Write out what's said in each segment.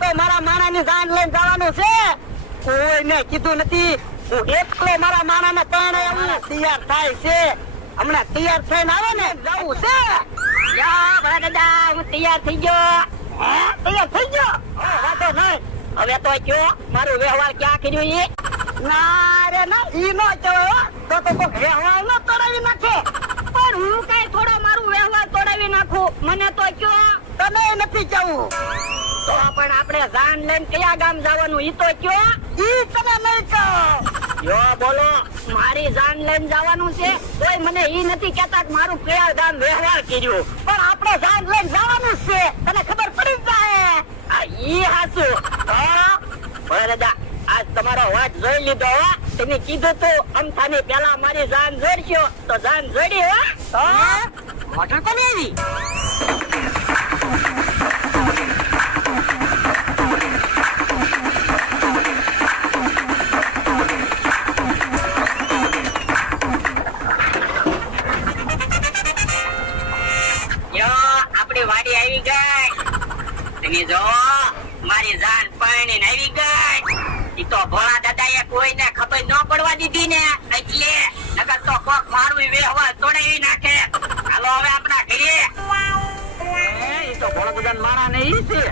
તો મારા માણાની જાન લઈને જવાનું છે? કોઈને કીધું નથી. હું એકલો મારા માણાને પરણે આવું તૈયાર થાય છે. હમણાં તૈયાર થઈને આવે ને જવું છે. યા ભલા દાદા હું તૈયાર થઈ ગયો. હે? તૈયાર થઈ ગયો? વાતો નહીં. હવે તો કયો? મારું વ્યવહાર ક્યાં કર્યું એ ના રે ના ઈ નો કયો તો તો કોક વ્યવહાર નો તોડાવી નાખે. પણ હું કઈ થોડો મારું વ્યવહાર તોડાવી નાખું. મને તો કયો તને નથી જવું. તો પણ આપણે જાન લઈને કયા ગામ જવાનું? ઈ તો કયો? ઈ તમે નહીં કહો. યો બોલો. મારી જાન લઈને જવાનું છે? તોય મને ઈ નથી કહેતા કે મારું કયા ગામ વ્યવહાર કર્યું. પણ આપણે જાન લઈને જવાનું છે. તને ખબર પડી જાય આ ઈ હાસુ. હા? દાદા આજ તમારો વાત જોઈ લીધો તમે કીધું તું અમથાની પેલા મારી જાન જોડશો. તો જાન જોડી હો. તો મોટર કોની આવી? વાડી આવી ગઈ. તમે જો મારી જાન પરણીને આવી ગઈ. ઈ તો ભોળા દાદાએ કોઈને ખબર ન પડવા દીધી ને એટલે નકર તો કોક મારું વ્યવહાર તોડાવી નાખે. હાલો હવે આપણા ઘરે. એ, ઈ તો ભોળા દાદા મારા ને ઈ છે.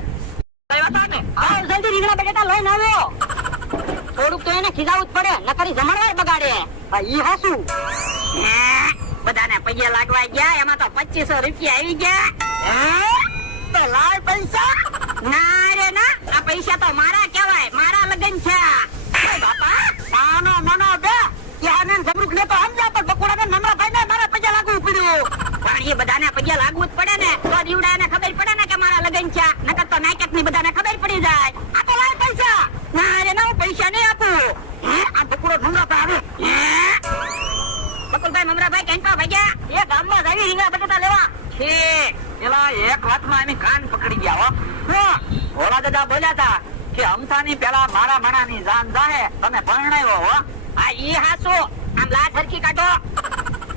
આવ્યા તા ને? આવ જલ્દી રીંગણા બટેટા લઈને આવ્યો. થોડુંક તો એને ખીજાવું જ પડે નકરી જમણવાર બગાડે. ઈ હાસું. બધાને પૈયા લાગવા ગયા એમાં તો પચીસો રૂપિયા આવી ગયા. હે? પૈસા? ના રે ના આ પૈસા તો મારા કહેવાય મારા લગન છે. બાપા નાનો નાનો બે યાને જબરૂક લેતો સમજા પણ બકોડા ને નમરા ભાઈ ને મારા પૈસા લાગવું પડ્યું. પણ એ બધાને પૈયા લાગવું જ પડે ને તો દીવડાને ખબર પડે ને કે મારા લગન છે. નકર તો નાયકતની બધાને ખબર પડી જાય. આ તો લાય પૈસા. ના રે ના હું પૈસા નહીં આપું. આ બકોડો નમરા ભાઈ આવે. બકુલભાઈ મમરાભાઈ કેન્ટા ભાગ્યા? એ ગામમાં જાવી રીંગણા બટાટા લેવા. છે પેલા એક વાતમાં એની કાન પકડી ગયા હો. ભોળા દાદા બોલ્યા હતા કે અમથાની પેલા મારા મણાની જાન જાહે તમે પરણાવ્યો હો. આ ઈ હાસુ આમ લાજ હરખી કાઢો.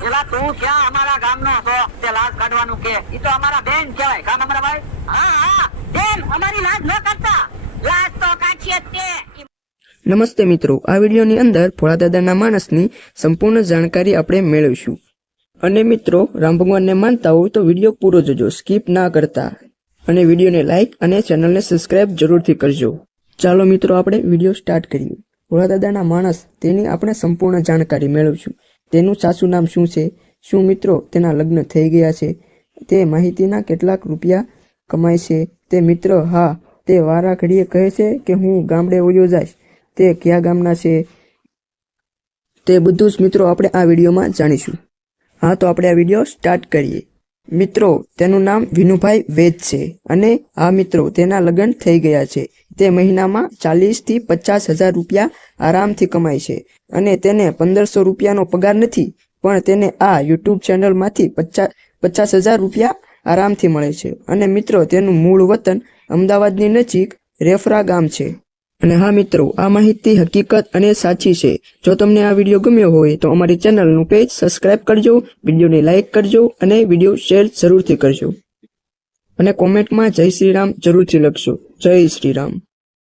પેલા તું ક્યાં અમારા ગામનો છો? તે લાજ કાઢવાનું કે. ઈ તો અમારા બેન કહેવાય. કામ અમારા ભાઈ? હા હા. બેન અમારી લાજ ન કરતા લાજ તો કાઢીએ જ તે. નમસ્તે મિત્રો આ વિડીયોની અંદર ભોળા દાદાના માણસની સંપૂર્ણ જાણકારી આપણે મેળવીશું. અને મિત્રો, રામ ભગવાનને માનતા હોય તો વીડિયો પૂરો જોજો, સ્કીપ ના કરતા. અને વિડીયોને લાઇક અને ચેનલને સબસ્ક્રાઇબ જરૂરથી કરજો. ચાલો મિત્રો, આપણે વીડિયો સ્ટાર્ટ કરીએ. ભોળાદાદાના માણસ, તેની આપણે સંપૂર્ણ જાણકારી મેળવશું. તેનું સાચું નામ શું છે? શું મિત્રો, તેના લગ્ન થઈ ગયા છે? તે માહિતીના કેટલાક રૂપિયા કમાય છે? તે મિત્ર, હા, તે વારા ઘડીએ કહે છે કે હું ગામડે ઓયો જઈશ. તે કયા ગામના છે? તે બધું જ મિત્રો આપણે આ વિડીયોમાં જાણીશું. હા, તો આપણે આ વીડિયો સ્ટાર્ટ કરીએ. મિત્રો, તેનું નામ વિનુભાઈ વેદ છે અને આ મિત્રો, તેના લગ્ન થઈ ગયા છે. તે મહિનામાં ચાલીસથી પચાસ હજાર રૂપિયા આરામથી કમાય છે અને તેને પંદરસો રૂપિયાનો પગાર નથી, પણ તેને આ યુટ્યુબ ચેનલમાંથી પચાસ પચાસ હજાર રૂપિયા આરામથી મળે છે. અને મિત્રો, તેનું મૂળ વતન અમદાવાદની નજીક રેફરા ગામ છે. અને હા મિત્રો, આ માહિતી હકીકત અને સાચી છે. જો તમને આ વીડિયો ગમ્યો હોય તો અમારી ચેનલનું પેજ સબસ્ક્રાઇબ કરજો, વિડીયોને લાઇક કરજો અને વીડિયો શેર જરૂરથી કરજો. અને કોમેન્ટમાં જય શ્રી રામ જરૂરથી લખશો જય શ્રી રામ